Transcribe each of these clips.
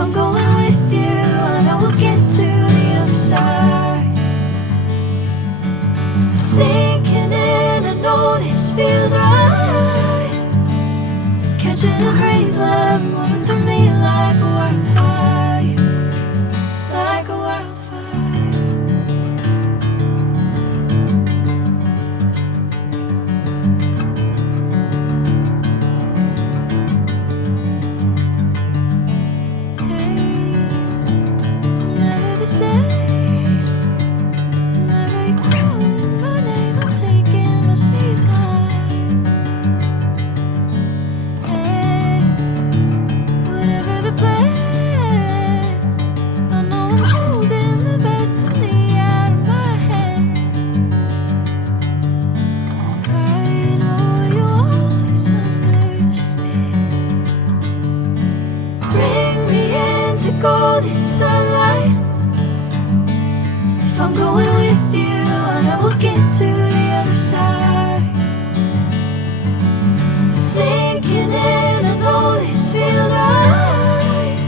I'm going with you, I know we'll get to the other side. Sinking in, I know this feels right. Catching a crazy love, moving through me like a wildfire, like a wildfire. Golden sunlight. If I'm going with you, I know we'll get to the other side. Sinking in, I know this feels right.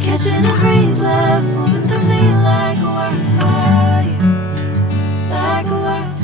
Catching a crazy love, moving through me like a wildfire, like a wildfire.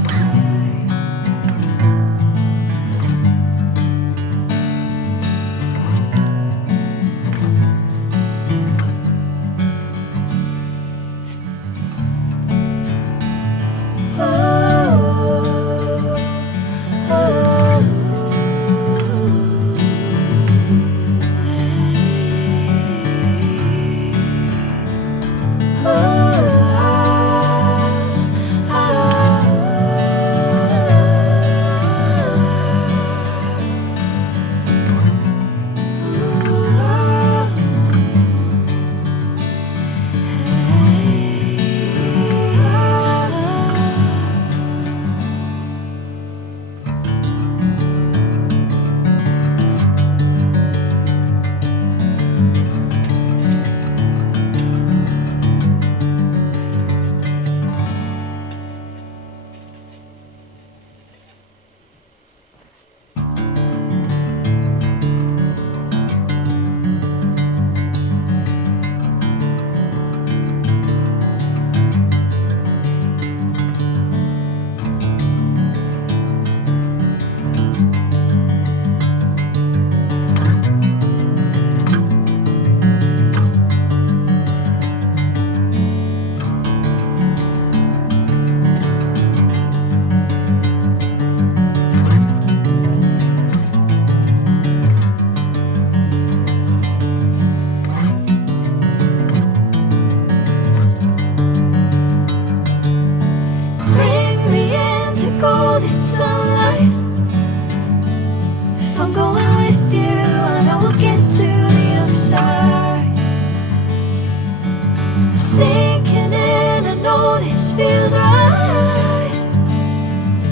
Sinking in, I know this feels right.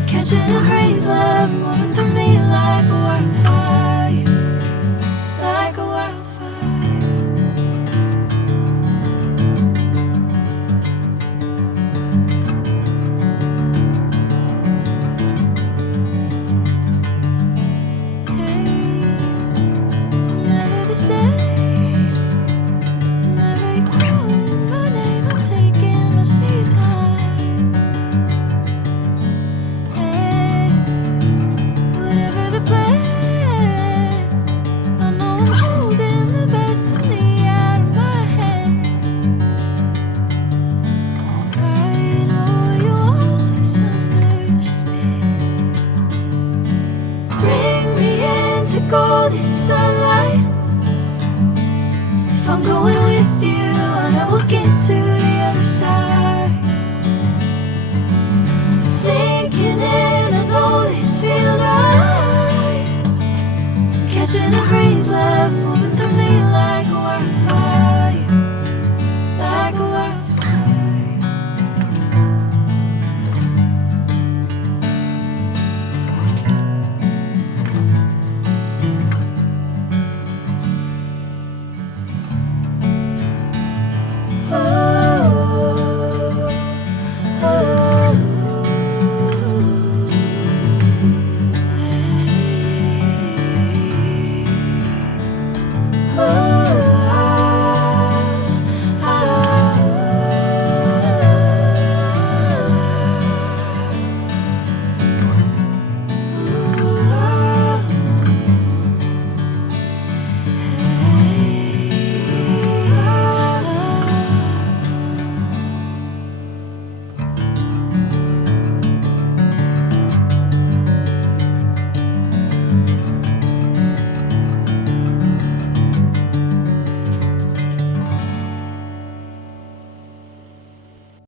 Catching a crazy love, moving through me like a wildfire, like a wildfire. Hey, I'm never the same. Golden sunlight. If I'm going with you, I know we'll get to the other side. Sinking in, I know this feels right. Catching a crazy love.